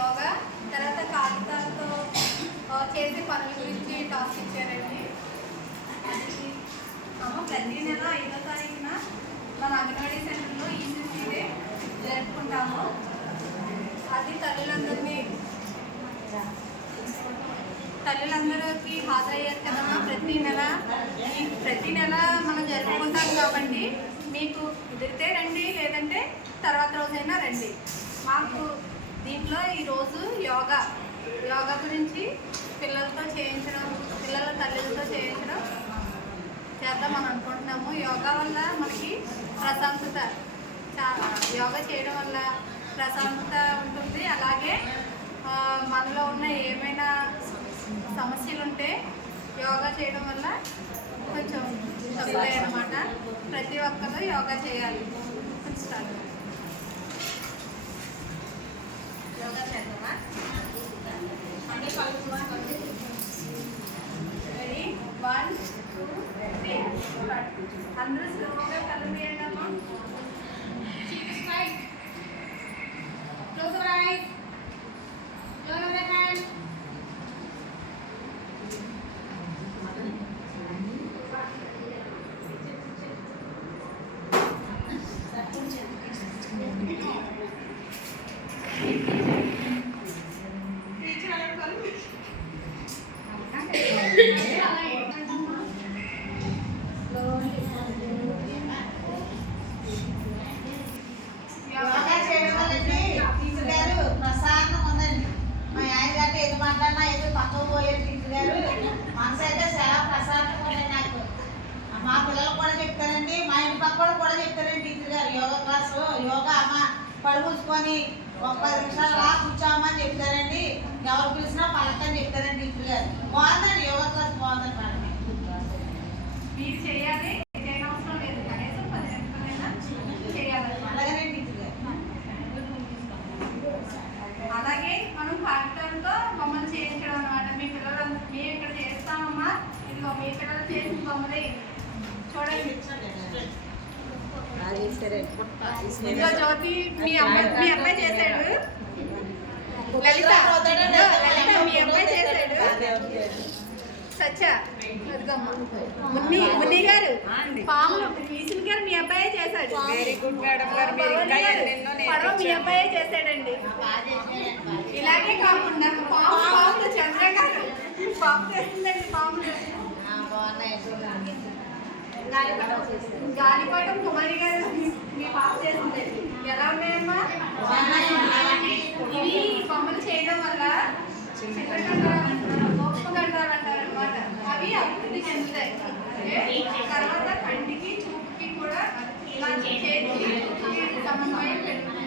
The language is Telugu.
యోగా, తర్వాత కాగితాలతో చేసే పనుల గురించి టాస్క్ ఇచ్చారండి. ప్రతి నెల 5వ తారీఖున మన అంగన్వాడీ సెంటర్లో ఈసీసీ డే జరుపుకుంటాము. అది తల్లులందరికీ హాజరయ్యారు కదా. ప్రతి నెల మనం జరుపుకుంటాం కాబట్టి మీకు కుదిరితే రండి, లేదంటే తర్వాత రోజైనా రండి. మాకు దీంట్లో ఈరోజు యోగా గురించి పిల్లలతో చేయించడం, పిల్లల తల్లులతో చేయించడం చేద్దామని అనుకుంటున్నాము. యోగా వల్ల మనకి ప్రశాంతత, యోగా చేయడం వల్ల ప్రశాంతత ఉంటుంది. అలాగే మనలో ఉన్న ఏమైనా సమస్యలు ఉంటే యోగా చేయడం వల్ల కొంచెం తగ్గుతాయి అన్నమాట. ప్రతి ఒక్కరు యోగా చేయాలి. స్టార్ట్ యోగా చేద్దామా? రెడీ? 1 2 3 అందరూ స్లోగా కళ్ళు మూయండమ్మా. Close your eyes. Lower your hand. మా పిల్లలు కూడా చెప్తారండి, మా ఇంటి పక్క కూడా చెప్తారండి టీచర్ గారు. యోగా క్లాసు యోగా అమ్మ పడు మూసుకొని ఒక 10 నిమిషాలు అలా కూర్చోమని చెప్తారండి. ఎవరు పిలిచినా పలకని చెప్తారండి టీచర్ గారు. బాగుందండి యోగా క్లాస్, బాగుందండి మేడం. మీరు చేయాలి, చేయనవసరం లేదు, కనీసం 10 నిమిషాలైనా చేయాలి. అలాగనే టీచర్ గారు. అలాగే మనం కాగితంతో బొమ్మలు చేయించడం అనమాట. మీ పిల్లలు మేము ఇక్కడ చేస్తామమ్మా, ఇదిగో మీ పిల్లలు చేసిన బొమ్మలే చూడండి. జ్యోతి మీ అబ్బాయి చేశాడు, లలిత మీ అబ్బాయి చేశాడు, సచ్చ మున్ని గారు పాములు ఈశ్వర్ గారు మీ అబ్బాయే చేశాడు. వెరీ గుడ్ మేడం గారు, పడవ మీ అబ్బాయే చేశాడండి. ఇలాగే కాకుండా పాములు చంద్ర గారు పాము చేసిందండి. పాములు గాలిపటం కుమారి గారు మీ పాప చేసిందండి. ఎలా ఉన్నాయమ్మా? ఇవి బొమ్మలు చేయడం వల్ల గోపగంటారు అంటారనమాట. అవి అభివృద్ధి చెందుతాయి. తర్వాత కంటికి చూపుకి కూడా ఇలా చేతికి సమన్వయం పెడుతుంది.